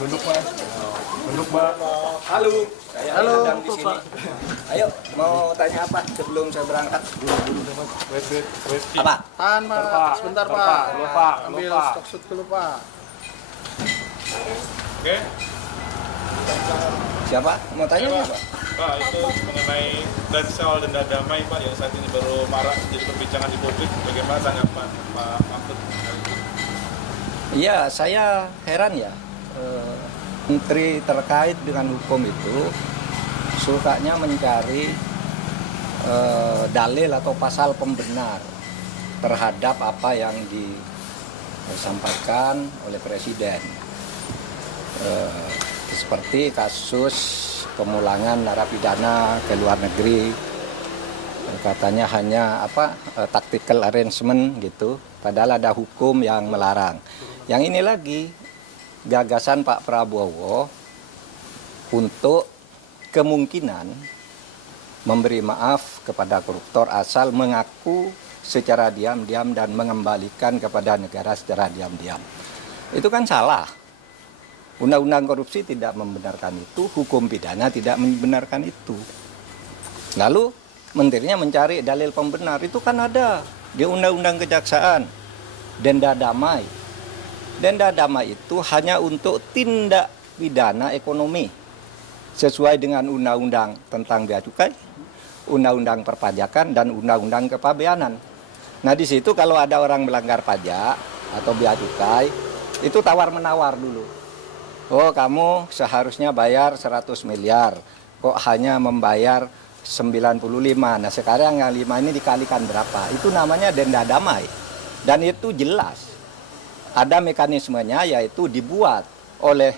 Duduk Mas. Duduk Mbak. Halo, saya Halo, sedang di sini. Ayo, mau tanya apa sebelum saya berangkat? Wait. Apa? Tahan Pak, sebentar Pak. Lupa. Ambil stok shoot dulu Pak. Oke. Siapa? Mau tanya Pak. apa? Pak, itu mengenai dan soal denda damai Pak yang saat ini baru marak jadi perbincangan di publik. Bagaimana tanggapan Pak Mahfud? Iya, saya heran ya. Menteri terkait dengan hukum itu sukanya mencari dalil atau pasal pembenar terhadap apa yang disampaikan oleh Presiden. Seperti kasus pemulangan narapidana ke luar negeri, katanya hanya tactical arrangement gitu, padahal ada hukum yang melarang. Yang ini lagi gagasan Pak Prabowo untuk kemungkinan memberi maaf kepada koruptor asal mengaku secara diam-diam dan mengembalikan kepada negara secara diam-diam. Itu kan salah. Undang-undang korupsi tidak membenarkan itu, hukum pidana tidak membenarkan itu. Lalu menterinya mencari dalil pembenar, itu kan ada di Undang-Undang Kejaksaan, denda damai. Denda damai itu hanya untuk tindak pidana ekonomi sesuai dengan undang-undang tentang bea cukai, undang-undang perpajakan dan undang-undang kepabeanan. Nah, di situ kalau ada orang melanggar pajak atau bea cukai, itu tawar-menawar dulu. Oh, kamu seharusnya bayar 100 miliar, kok hanya membayar 95. Nah, sekarang yang 5 ini dikalikan berapa? Itu namanya denda damai. Dan itu jelas. Ada mekanismenya, yaitu dibuat oleh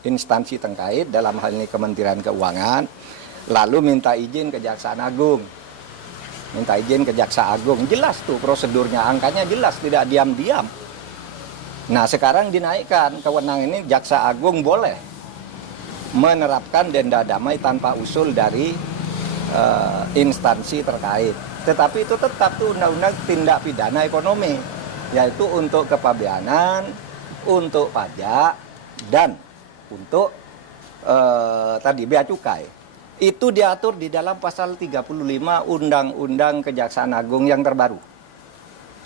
instansi terkait, dalam hal ini Kementerian Keuangan, lalu minta izin Kejaksaan Agung. Minta izin ke Jaksa Agung, jelas tuh prosedurnya, angkanya jelas, tidak diam-diam. Nah, sekarang dinaikkan kewenangan ini, Jaksa Agung boleh menerapkan denda damai tanpa usul dari instansi terkait. Tetapi itu tetap tuh undang-undang tindak pidana ekonomi, yaitu untuk kepabeanan, untuk pajak, dan untuk tadi bea cukai. Itu diatur di dalam pasal 35 Undang-Undang Kejaksaan Agung yang terbaru.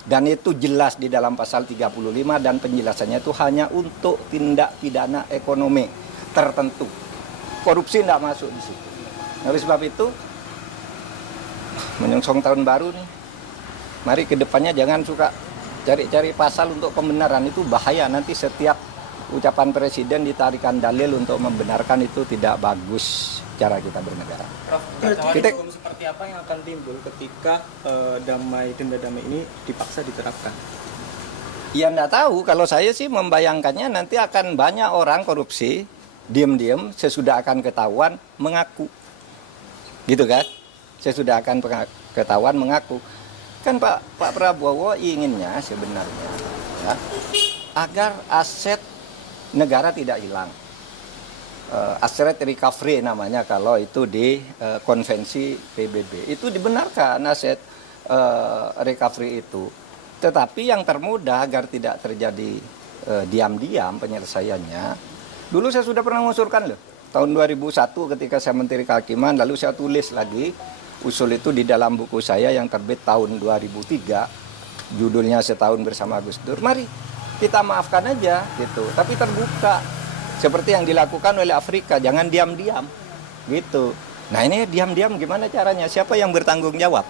Dan itu jelas di dalam pasal 35 dan penjelasannya itu hanya untuk tindak pidana ekonomi tertentu. Korupsi tidak masuk di situ. Oleh sebab itu, menyongsong tahun baru nih, mari ke depannya jangan suka cari-cari pasal untuk pembenaran, itu bahaya. Nanti setiap ucapan presiden ditarikan dalil untuk membenarkan, itu tidak bagus cara kita bernegara. Prof, hukum seperti apa yang akan timbul ketika denda damai ini dipaksa diterapkan? Ya enggak tahu, kalau saya sih membayangkannya nanti akan banyak orang korupsi, diam-diam sesudah akan ketahuan mengaku. Gitu kan? Sesudah akan ketahuan mengaku. Kan Pak Prabowo inginnya sebenarnya ya, agar aset negara tidak hilang. Asset recovery namanya kalau itu di konvensi PBB. Itu dibenarkan aset recovery itu. Tetapi yang termudah agar tidak terjadi diam-diam penyelesaiannya. Dulu saya sudah pernah mengusulkan loh. Tahun 2001 ketika saya Menteri Kehakiman, lalu saya tulis lagi usul itu di dalam buku saya yang terbit tahun 2003. Judulnya Setahun Bersama Gus Dur. Mari kita maafkan aja gitu. Tapi terbuka. Seperti yang dilakukan oleh Afrika, jangan diam-diam gitu. Nah, ini diam-diam gimana caranya? Siapa yang bertanggung jawab?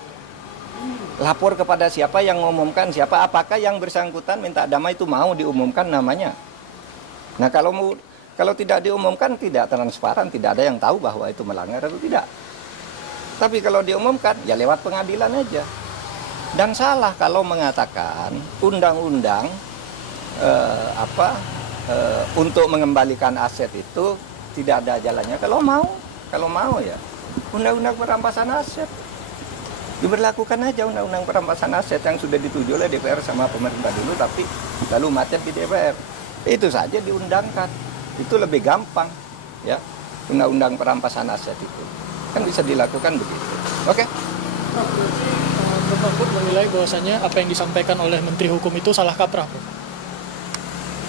Lapor kepada siapa yang mengumumkan siapa? Apakah yang bersangkutan minta damai itu mau diumumkan namanya? Nah, kalau tidak diumumkan, tidak transparan, tidak ada yang tahu bahwa itu melanggar atau tidak. Tapi kalau diumumkan, ya lewat pengadilan aja. Dan salah kalau mengatakan undang-undang untuk mengembalikan aset itu tidak ada jalannya. Kalau mau ya undang-undang perampasan aset diberlakukan aja, undang-undang perampasan aset yang sudah dituju oleh DPR sama pemerintah dulu, tapi lalu macet di DPR. Itu saja diundangkan, itu lebih gampang ya, undang-undang perampasan aset itu kan bisa dilakukan begitu. Oke. Prof Mahfud menilai bahwasanya apa yang disampaikan oleh Menteri Hukum itu salah kaprah, Prof.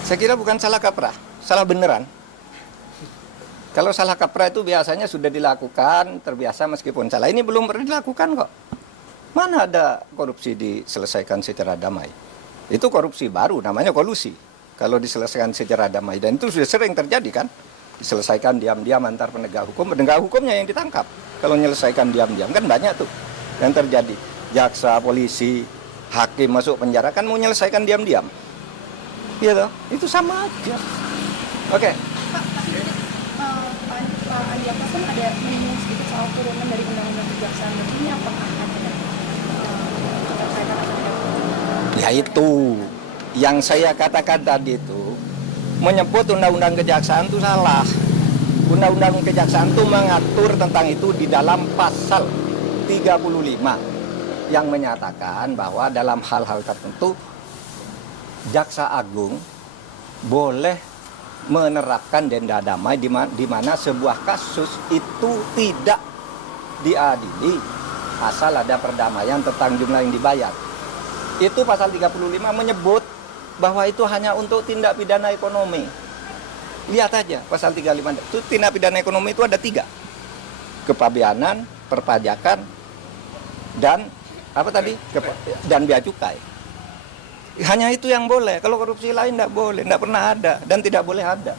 Saya kira bukan salah kaprah, salah beneran. Kalau salah kaprah itu biasanya sudah dilakukan, terbiasa meskipun salah. Ini belum pernah dilakukan kok. Mana ada korupsi diselesaikan secara damai? Itu korupsi baru, namanya kolusi. Kalau diselesaikan secara damai, dan itu sudah sering terjadi kan? Diselesaikan diam-diam antar penegak hukumnya yang ditangkap. Kalau menyelesaikan diam-diam kan banyak tuh yang terjadi. Jaksa, polisi, hakim masuk penjara kan mau menyelesaikan diam-diam. Iya toh? Itu sama aja. Oke. Pak Andi Akbar kan ada menyinggung sedikit soal turunan dari undang-undang kejaksaan. Ini apakah ada keterkaitan atau tidak? Ya itu yang saya katakan tadi itu menyebut undang-undang kejaksaan itu salah. Undang-undang kejaksaan itu mengatur tentang itu di dalam pasal 35 yang menyatakan bahwa dalam hal-hal tertentu Jaksa Agung boleh menerapkan denda damai di mana sebuah kasus itu tidak diadili asal ada perdamaian tentang jumlah yang dibayar. Itu pasal 35 menyebut bahwa itu hanya untuk tindak pidana ekonomi. Lihat aja pasal 35 itu tindak pidana ekonomi itu ada 3. Kepabeanan, perpajakan, dan apa tadi? Dan bea cukai. Hanya itu yang boleh. Kalau korupsi lain tidak boleh, tidak pernah ada dan tidak boleh ada.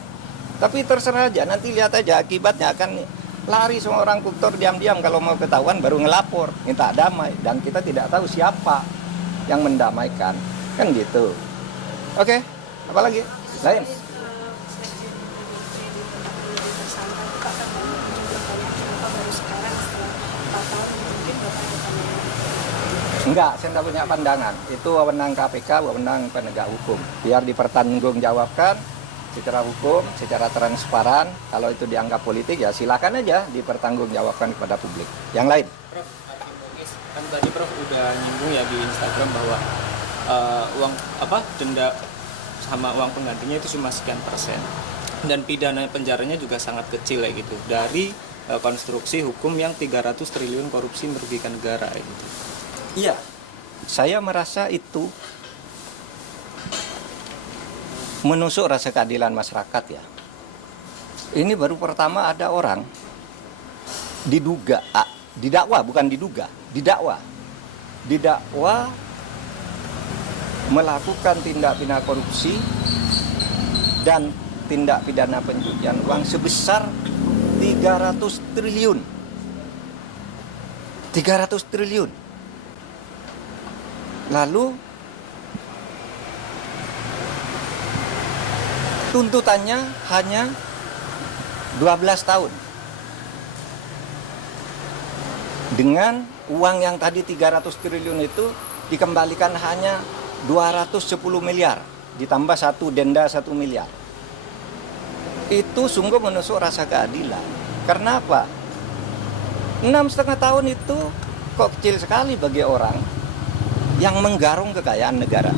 Tapi terserah aja, nanti lihat aja akibatnya akan lari semua orang koruptor diam-diam kalau mau ketahuan baru ngelapor, minta damai dan kita tidak tahu siapa yang mendamaikan. Kan gitu. Oke, apa lagi? Lain? Enggak, saya tidak punya pandangan. Itu wewenang KPK, wewenang penegak hukum. Biar dipertanggungjawabkan secara hukum, secara transparan. Kalau itu dianggap politik, ya silakan aja dipertanggungjawabkan kepada publik. Yang lain? Prof, kan tadi Prof udah nyinggung ya di Instagram bahwa uang denda sama uang penggantinya itu cuma sekian persen. Dan pidana penjaranya juga sangat kecil ya gitu. Dari konstruksi hukum yang 300 triliun korupsi merugikan negara gitu. Iya, saya merasa itu menusuk rasa keadilan masyarakat ya. Ini baru pertama ada orang didakwa bukan diduga, didakwa melakukan tindak pidana korupsi dan tindak pidana pencucian uang sebesar 300 triliun. 300 triliun. Lalu tuntutannya hanya 12 tahun. Dengan uang yang tadi 300 triliun itu dikembalikan hanya 210 miliar. Ditambah denda 1 miliar. Itu sungguh menusuk rasa keadilan. Karena apa? 6,5 tahun itu kok kecil sekali bagi orang yang menggarung kekayaan negara.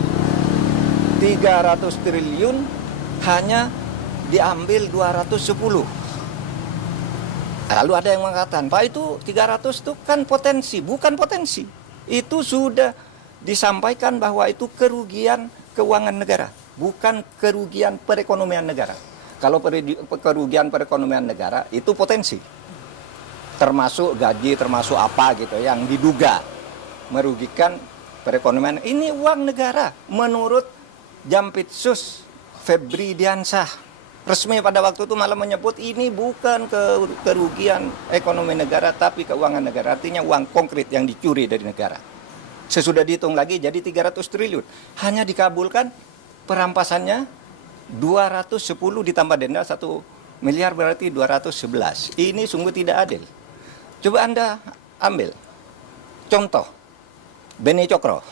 300 triliun hanya diambil 210. Lalu ada yang mengatakan, Pak itu 300 itu kan potensi. Bukan potensi. Itu sudah disampaikan bahwa itu kerugian keuangan negara. Bukan kerugian perekonomian negara. Kalau kerugian perekonomian negara itu potensi. Termasuk gaji, termasuk apa gitu yang diduga merugikan perekonomian. Ini uang negara menurut Jampitsus Febri Diansah. Resmi pada waktu itu malah menyebut ini bukan kerugian ekonomi negara tapi keuangan negara. Artinya uang konkret yang dicuri dari negara. Sesudah dihitung lagi jadi 300 triliun. Hanya dikabulkan perampasannya 210 ditambah denda 1 miliar berarti 211. Ini sungguh tidak adil. Coba Anda ambil contoh Beni Cokro.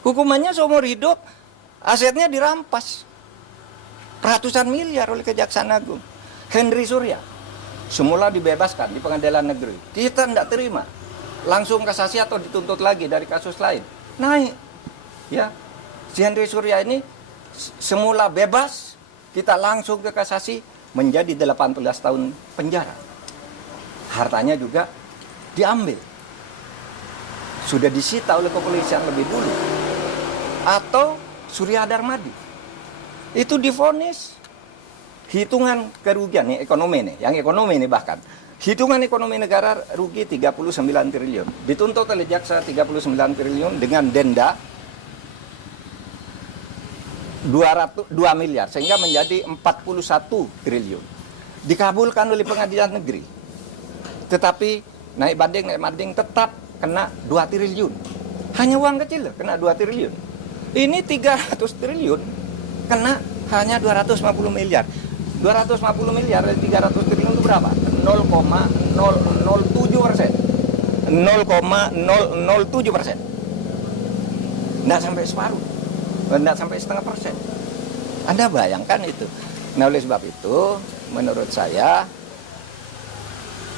Hukumannya seumur hidup, asetnya dirampas. Ratusan miliar oleh Kejaksaan Agung. Henry Surya, semula dibebaskan di pengadilan negeri. Kita tidak terima. Langsung kasasi atau dituntut lagi dari kasus lain. Naik. Ya. Si Henry Surya ini semula bebas, kita langsung ke kasasi menjadi 18 tahun penjara. Hartanya juga diambil. Sudah disita oleh kepolisian lebih dulu. Atau Surya Darmadi. Itu divonis hitungan kerugian nih ekonomi nih, yang ekonomi nih bahkan. Hitungan ekonomi negara rugi 39 triliun. Dituntut oleh jaksa 39 triliun dengan denda 2 miliar sehingga menjadi 41 triliun. Dikabulkan oleh pengadilan negeri. Tetapi naik banding tetap kena 2 triliun. Hanya uang kecil kena 2 triliun. Ini 300 triliun kena hanya 250 miliar. 250 miliar dari 300 triliun itu berapa? 0,007%. 0,007%. Nggak sampai separuh. Nggak sampai setengah persen. Anda bayangkan itu. Nah, oleh sebab itu, menurut saya,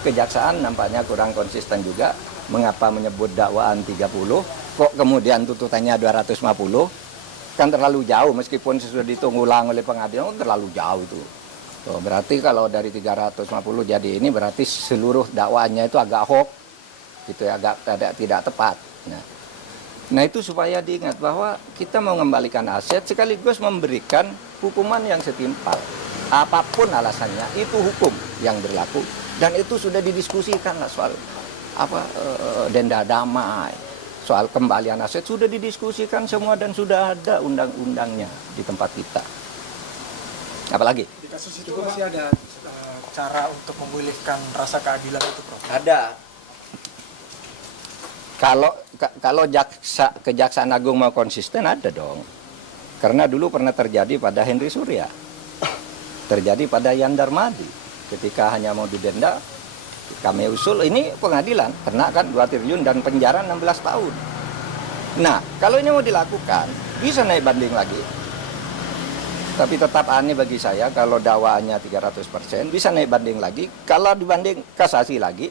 kejaksaan nampaknya kurang konsisten juga. Mengapa menyebut dakwaan 30, kok kemudian tuntutannya 250? Kan terlalu jauh, meskipun sudah dihitung ulang oleh pengadilan, terlalu jauh itu. Tuh, berarti kalau dari 350 jadi ini berarti seluruh dakwaannya itu agak hoax, gitu ya, agak tidak tepat. Nah itu supaya diingat bahwa kita mau mengembalikan aset sekaligus memberikan hukuman yang setimpal. Apapun alasannya, itu hukum yang berlaku dan itu sudah didiskusikan lah soal denda damai, soal kembalian aset sudah didiskusikan semua dan sudah ada undang-undangnya di tempat kita. Apalagi? Di kasus itu masih ada cara untuk memulihkan rasa keadilan itu, Prof? Ada. Kalau Kejaksaan Agung mau konsisten ada dong. Karena dulu pernah terjadi pada Henry Surya. Terjadi pada Yan Darmadi. Ketika hanya mau didenda, kami usul ini pengadilan. Kena kan 2 triliun dan penjara 16 tahun. Nah, kalau ini mau dilakukan, bisa naik banding lagi. Tapi tetap aneh bagi saya kalau dakwaannya 300%, bisa naik banding lagi. Kalau dibanding kasasi lagi,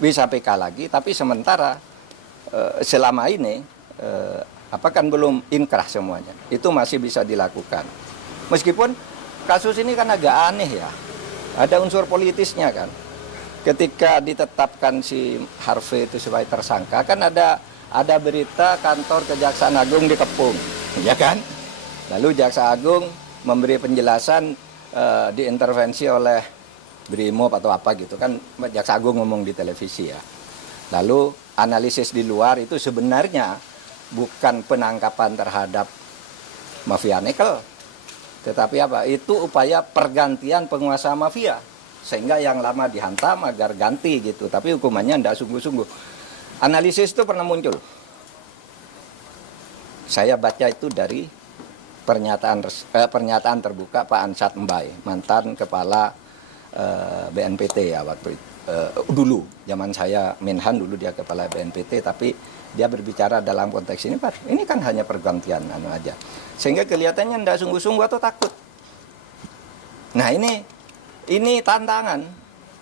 bisa PK lagi. Tapi sementara selama ini kan belum inkrah semuanya. Itu masih bisa dilakukan. Meskipun kasus ini kan agak aneh ya. Ada unsur politisnya kan. Ketika ditetapkan si Harvey itu sebagai tersangka, kan ada berita kantor Kejaksaan Agung dikepung, ya kan? Lalu Jaksa Agung memberi penjelasan diintervensi oleh Brimob atau apa gitu kan, Jaksa Agung ngomong di televisi ya. Lalu analisis di luar itu sebenarnya bukan penangkapan terhadap mafia nikel, tetapi apa? Itu upaya pergantian penguasa mafia sehingga yang lama dihantam agar ganti gitu. Tapi hukumannya tidak sungguh-sungguh. Analisis itu pernah muncul. Saya baca itu dari pernyataan terbuka Pak Ansat Mbai, mantan kepala BNPT ya waktu itu. Dulu zaman saya Menhan dulu dia kepala BNPT, tapi dia berbicara dalam konteks ini Pak, ini kan hanya pergantian aja. Sehingga kelihatannya tidak sungguh-sungguh atau takut. Nah ini tantangan.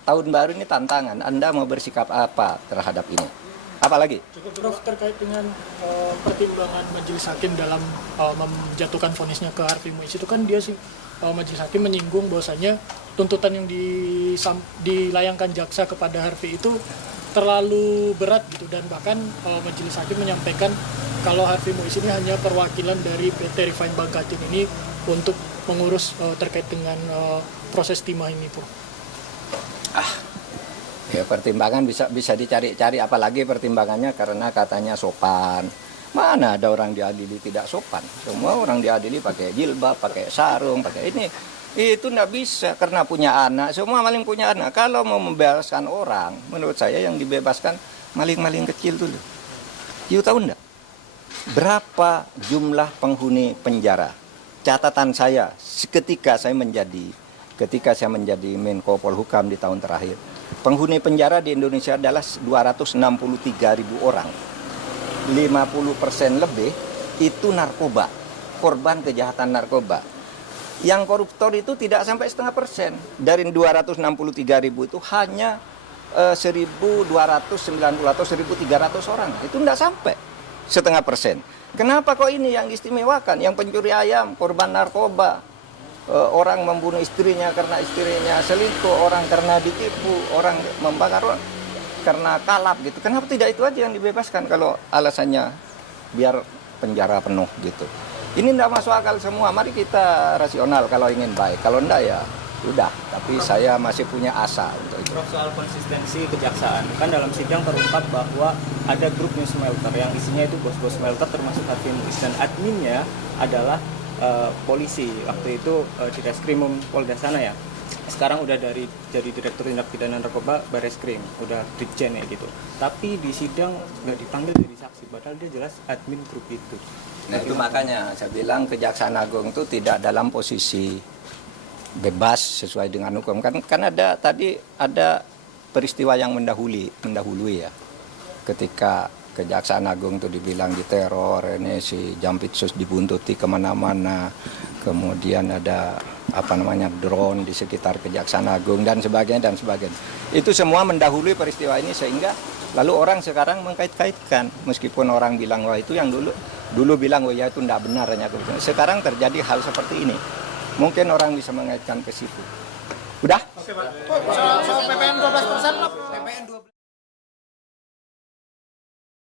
Tahun baru ini tantangan. Anda mau bersikap apa terhadap ini? Apalagi? Prof, terkait dengan pertimbangan majelis hakim dalam menjatuhkan vonisnya ke Harvey Muiz itu kan dia sih majelis hakim menyinggung bahwasanya tuntutan yang dilayangkan jaksa kepada Harvey itu terlalu berat gitu, dan bahkan majelis hakim menyampaikan kalau Harvey Muiz ini hanya perwakilan dari PT Refine Bangkatin ini untuk mengurus terkait dengan proses timah ini, Prof. Ya pertimbangan bisa dicari-cari, apalagi pertimbangannya karena katanya sopan. Mana ada orang diadili tidak sopan? Semua orang diadili pakai jilbab, pakai sarung, pakai ini. Itu tidak bisa karena punya anak. Semua maling punya anak. Kalau mau membebaskan orang, menurut saya yang dibebaskan maling-maling kecil dulu. You tahu enggak? Berapa jumlah penghuni penjara? Catatan saya ketika saya menjadi Menko Polhukam di tahun terakhir. Penghuni penjara di Indonesia adalah 263.000 orang. 50% lebih itu narkoba, korban kejahatan narkoba. Yang koruptor itu tidak sampai 0,5%. Dari 263.000 itu hanya 1.290 atau 1.300 orang. Itu tidak sampai 0,5%. Kenapa kok ini yang diistimewakan? Yang pencuri ayam, korban narkoba, orang membunuh istrinya karena istrinya selingkuh, orang karena ditipu, orang membakar orang karena kalap gitu. Kenapa tidak itu aja yang dibebaskan kalau alasannya biar penjara penuh gitu? Ini tidak masuk akal semua. Mari kita rasional kalau ingin baik. Kalau enggak ya udah. Tapi saya masih punya asa untuk itu. Prof, soal konsistensi kejaksaan, kan dalam sidang terungkap bahwa ada grup New Smelter yang isinya itu bos-bos smelter termasuk Harvey Muiz, dan adminnya adalah polisi. Waktu itu di Reskrimum Polda sana ya. Sekarang udah jadi Direktur Tindak Pidana Narkoba Bareskrim, udah Brigjen ya gitu. Tapi di sidang nggak dipanggil jadi saksi, padahal dia jelas admin grup itu. Nah itu makanya saya bilang Kejaksaan Agung itu tidak dalam posisi bebas sesuai dengan hukum. Kan ada peristiwa yang mendahului ya. Ketika Kejaksaan Agung itu dibilang diteror, ini si Jampitsus dibuntuti kemana-mana, kemudian ada drone di sekitar Kejaksaan Agung dan sebagainya. Itu semua mendahului peristiwa ini sehingga lalu orang sekarang mengkait-kaitkan, meskipun orang bilang wah itu yang dulu bilang oh ya itu tidak benar, sekarang terjadi hal seperti ini, mungkin orang bisa mengaitkan ke situ. Udah? Oke Pak.